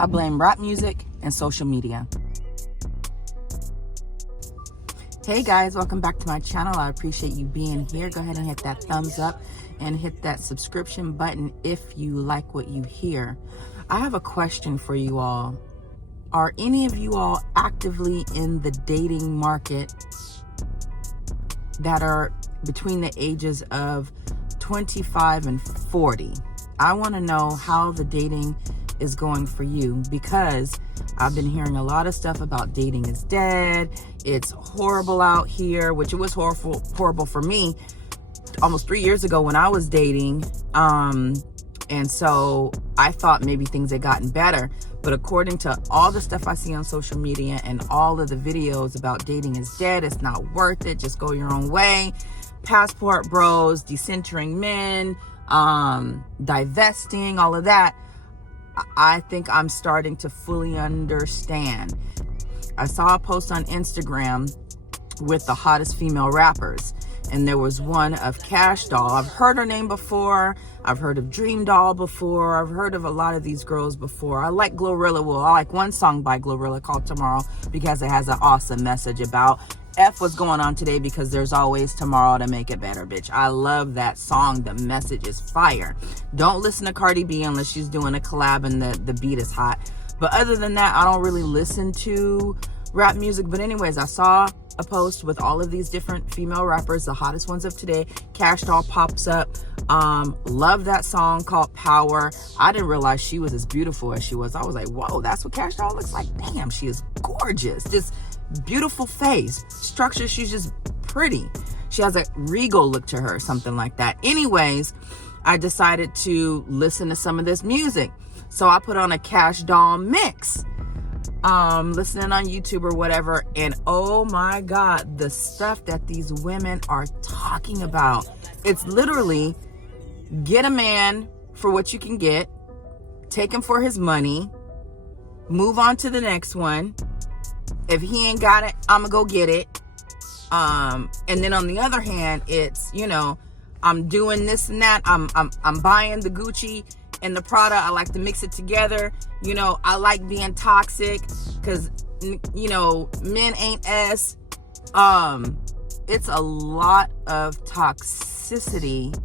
I blame rap music and social media. Hey guys, welcome back to my channel. I appreciate you being here. Go ahead and hit that thumbs up and hit that subscription button if you like what you hear. I have a question for you all. Are any of you all actively in the dating market that are between the ages of 25 and 40? I want to know how the dating is going for you, because I've been hearing a lot of stuff about dating is dead. It's horrible out here, which it was horrible for me almost 3 years ago when I was dating. And so I thought maybe things had gotten better. But according to all the stuff I see on social media and all of the videos about dating is dead, it's not worth it, just go your own way, passport bros, decentering men, divesting, all of that, I think I'm starting to fully understand. I saw a post on Instagram with the hottest female rappers, and there was one of Cash Doll. I've heard her name before. I've heard of Dream Doll before. I've heard of a lot of these girls before. I like Glorilla. Well, I like one song by Glorilla called Tomorrow because it has an awesome message about F what's going on today because there's always tomorrow to make it better, bitch. I love that song. The message is fire. Don't listen to Cardi B unless she's doing a collab and the beat is hot. But other than that, I don't really listen to rap music. But anyways, I saw a post with all of these different female rappers, the hottest ones of today. Cash Doll pops up. Love that song called Power. I didn't realize she was as beautiful as she was. I was like, whoa, that's what Cash Doll looks like. Damn, she is gorgeous. Just beautiful face structure. She's just pretty. She has a regal look to her, something like that. Anyways, I decided to listen to some of this music. So I put on a Cash Doll mix, listening on YouTube or whatever. And oh my God, the stuff that these women are talking about. It's literally get a man for what you can get, take him for his money, move on to the next one. If he ain't got it, I'ma go get it. And then on the other hand, it's, you know, I'm doing this and that. I'm buying the Gucci and the Prada. I like to mix it together. You know, I like being toxic because, you know, men ain't S. It's a lot of toxicity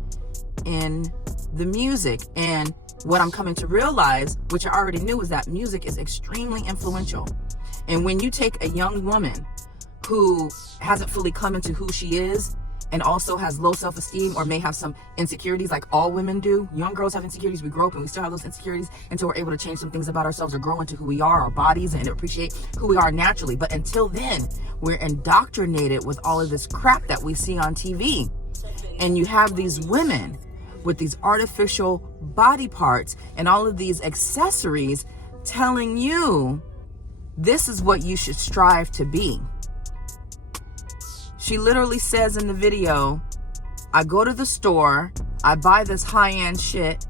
in the music. And what I'm coming to realize, which I already knew, is that music is extremely influential. And when you take a young woman who hasn't fully come into who she is and also has low self-esteem or may have some insecurities like all women do. Young girls have insecurities. We grow up and we still have those insecurities until we're able to change some things about ourselves or grow into who we are, our bodies, and appreciate who we are naturally. But until then, we're indoctrinated with all of this crap that we see on TV. And you have these women with these artificial body parts and all of these accessories telling you this is what you should strive to be. She literally says in the video, I go to the store, I buy this high-end shit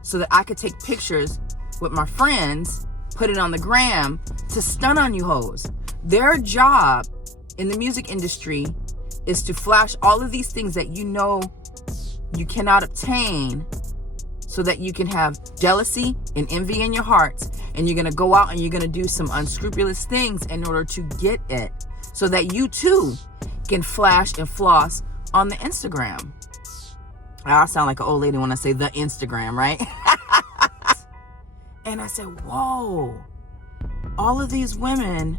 so that I could take pictures with my friends, put it on the gram to stun on you hoes. Their job in the music industry is to flash all of these things that you know you cannot obtain so that you can have jealousy and envy in your hearts. And you're going to go out and you're going to do some unscrupulous things in order to get it so that you too can flash and floss on the Instagram. I sound like an old lady when I say the Instagram, right? And I said, whoa, all of these women,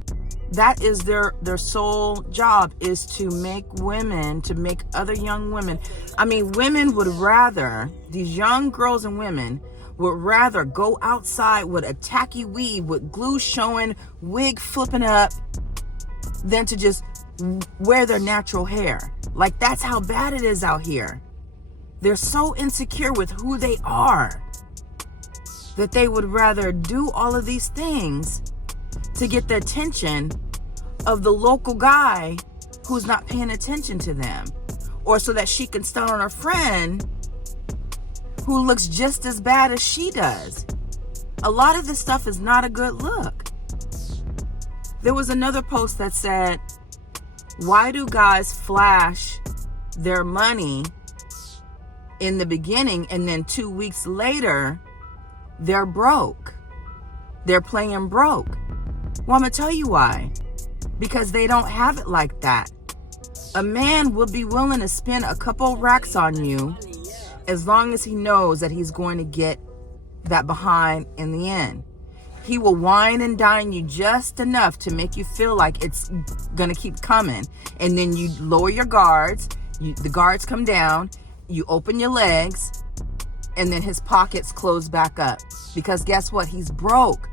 that is their sole job, is to make women, to make other young women. I mean, women would rather, these young girls and women would rather go outside with a tacky weave with glue showing, wig flipping up, than to just wear their natural hair. Like, that's how bad it is out here. They're so insecure with who they are that they would rather do all of these things to get the attention of the local guy who's not paying attention to them, or so that she can stun on her friend who looks just as bad as she does. A lot of this stuff is not a good look. There was another post that said, why do guys flash their money in the beginning and then 2 weeks later they're broke? They're playing broke. Well, I'm going to tell you why. Because they don't have it like that. A man will be willing to spend a couple racks on you as long as he knows that he's going to get that behind in the end. He will wine and dine you just enough to make you feel like it's going to keep coming. And then you lower your guards. The guards come down. You open your legs. And then his pockets close back up. Because guess what? He's broke.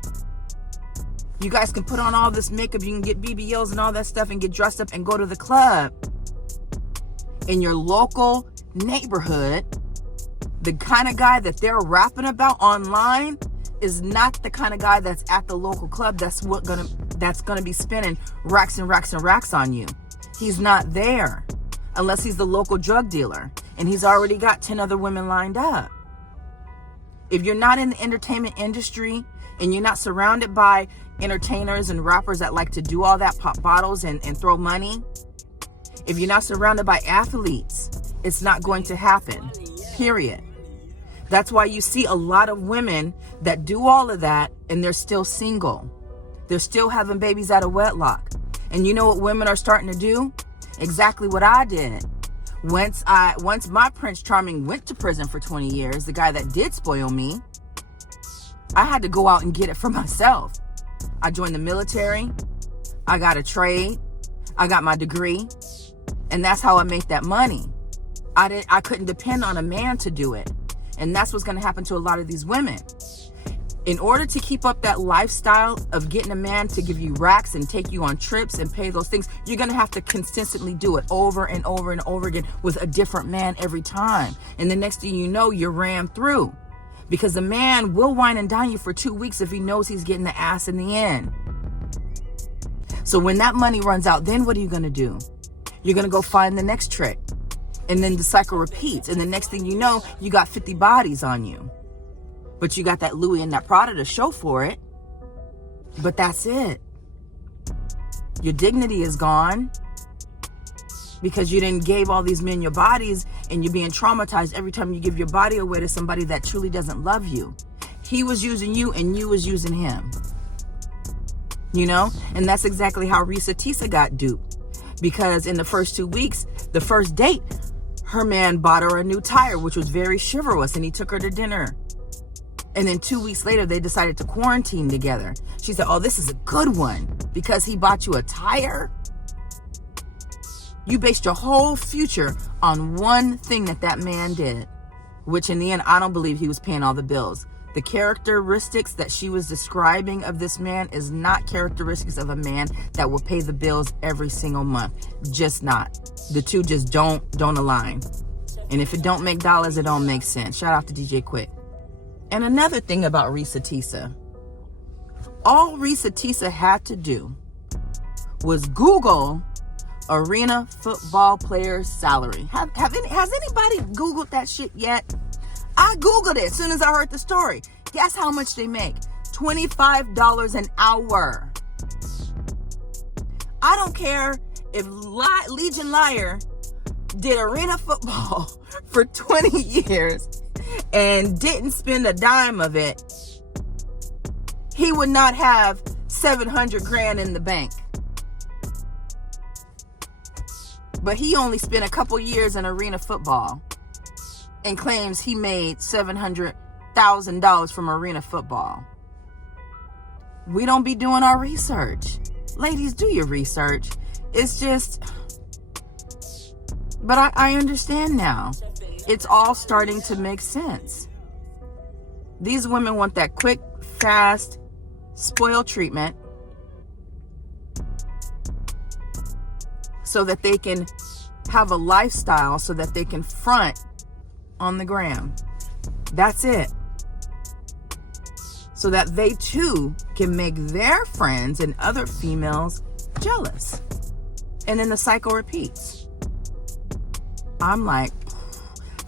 You guys can put on all this makeup. You can get BBLs and all that stuff and get dressed up and go to the club. In your local neighborhood, the kind of guy that they're rapping about online is not the kind of guy that's at the local club that's gonna be spending racks and racks and racks on you. He's not there unless he's the local drug dealer and he's already got 10 other women lined up. If you're not in the entertainment industry and you're not surrounded by entertainers and rappers that like to do all that, pop bottles and throw money, if you're not surrounded by athletes, it's not going to happen, period. That's why you see a lot of women that do all of that and they're still single. They're still having babies out of wedlock. And you know what women are starting to do? Exactly what I did. Once my Prince Charming went to prison for 20 years, the guy that did spoil me, I had to go out and get it for myself. I joined the military. I got a trade. I got my degree. And that's how I made that money. I couldn't depend on a man to do it. And that's what's going to happen to a lot of these women. In order to keep up that lifestyle of getting a man to give you racks and take you on trips and pay those things, you're going to have to consistently do it over and over and over again with a different man every time. And the next thing you know, you're rammed through. Because the man will wine and dine you for 2 weeks if he knows he's getting the ass in the end. So when that money runs out, then what are you going to do? You're going to go find the next trick. And then the cycle repeats. And the next thing you know, you got 50 bodies on you. But you got that Louis and that Prada to show for it. But that's it. Your dignity is gone. Because you didn't give all these men your bodies and you're being traumatized every time you give your body away to somebody that truly doesn't love you. He was using you and you was using him. You know? And that's exactly how Risa Tisa got duped. Because in the first 2 weeks, the first date, her man bought her a new tire, which was very chivalrous, and he took her to dinner. And then 2 weeks later, they decided to quarantine together. She said, oh, this is a good one because he bought you a tire. You based your whole future on one thing that man did, which in the end, I don't believe he was paying all the bills. The characteristics that she was describing of this man is not characteristics of a man that will pay the bills every single month. Just not. The two just don't align. And if it don't make dollars, it don't make sense. Shout out to DJ Quick. And another thing about Risa Tisa. All Risa Tisa had to do was Google arena football player's salary. Has anybody Googled that shit yet? I Googled it as soon as I heard the story. Guess how much they make? $25 an hour. I don't care if Legion Liar did arena football for 20 years and didn't spend a dime of it. He would not have 700 grand in the bank. But he only spent a couple years in arena football and claims he made $700,000 from arena football. We don't be doing our research. Ladies, do your research. It's just, but I understand now. It's all starting to make sense. These women want that quick, fast, spoil treatment so that they can have a lifestyle, so that they can front on the gram. That's it. So that they too can make their friends and other females jealous. And then the cycle repeats. I'm like,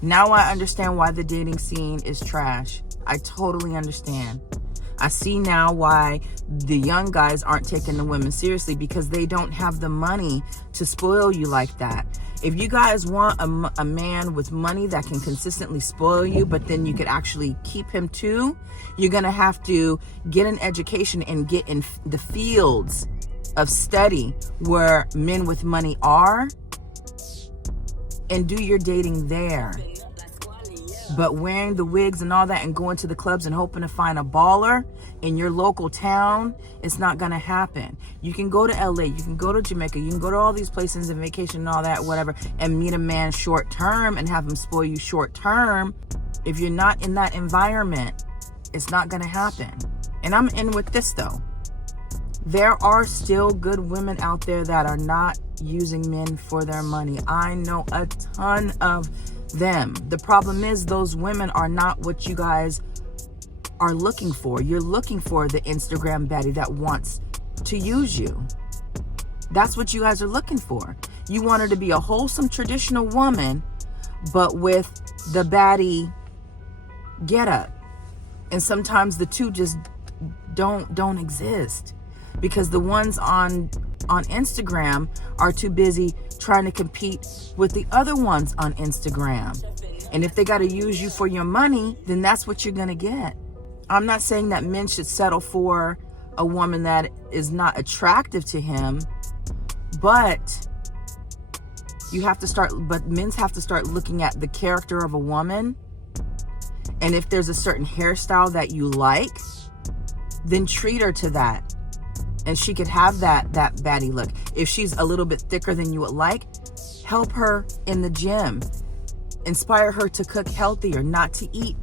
now I understand why the dating scene is trash. I totally understand. I see now why the young guys aren't taking the women seriously, because they don't have the money to spoil you like that. If you guys want a man with money that can consistently spoil you, but then you could actually keep him too, you're going to have to get an education and get in the fields of study where men with money are, and do your dating there. But wearing the wigs and all that and going to the clubs and hoping to find a baller in your local town, it's not going to happen. You can go to LA, you can go to Jamaica, you can go to all these places and vacation and all that, whatever, and meet a man short term and have him spoil you short term. If you're not in that environment, it's not going to happen. And I'm in with this though. There are still good women out there that are not using men for their money. I know a ton of them. The problem is those women are not what you guys are looking for. You're looking for the Instagram baddie that wants to use you. That's what you guys are looking for. You want her to be a wholesome traditional woman, but with the baddie get up. And sometimes the two just don't exist, because the ones on Instagram are too busy trying to compete with the other ones on Instagram. And if they got to use you for your money, then that's what you're going to get. I'm not saying that men should settle for a woman that is not attractive to him, but men's have to start looking at the character of a woman. And if there's a certain hairstyle that you like, then treat her to that. And she could have that baddie look. If she's a little bit thicker than you would like, help her in the gym. Inspire her to cook healthier, not to eat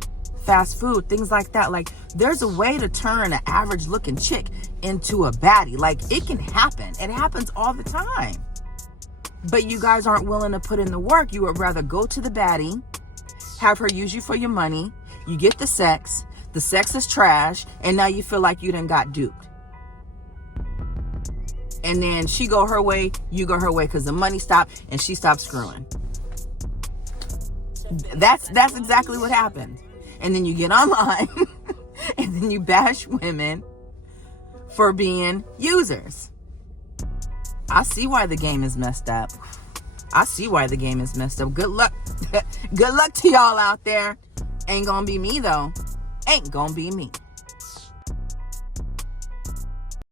fast food, things like that. Like, there's a way to turn an average looking chick into a baddie. Like, it can happen. It happens all the time. But you guys aren't willing to put in the work. You would rather go to the baddie, have her use you for your money. You get the sex is trash, and now you feel like you done got duped. And then she go her way, you go her way, because the money stopped and she stopped screwing. That's exactly what happened. And then you get online and then you bash women for being users. I see why the game is messed up. Good luck. Good luck to y'all out there. Ain't gonna be me though. Ain't gonna be me.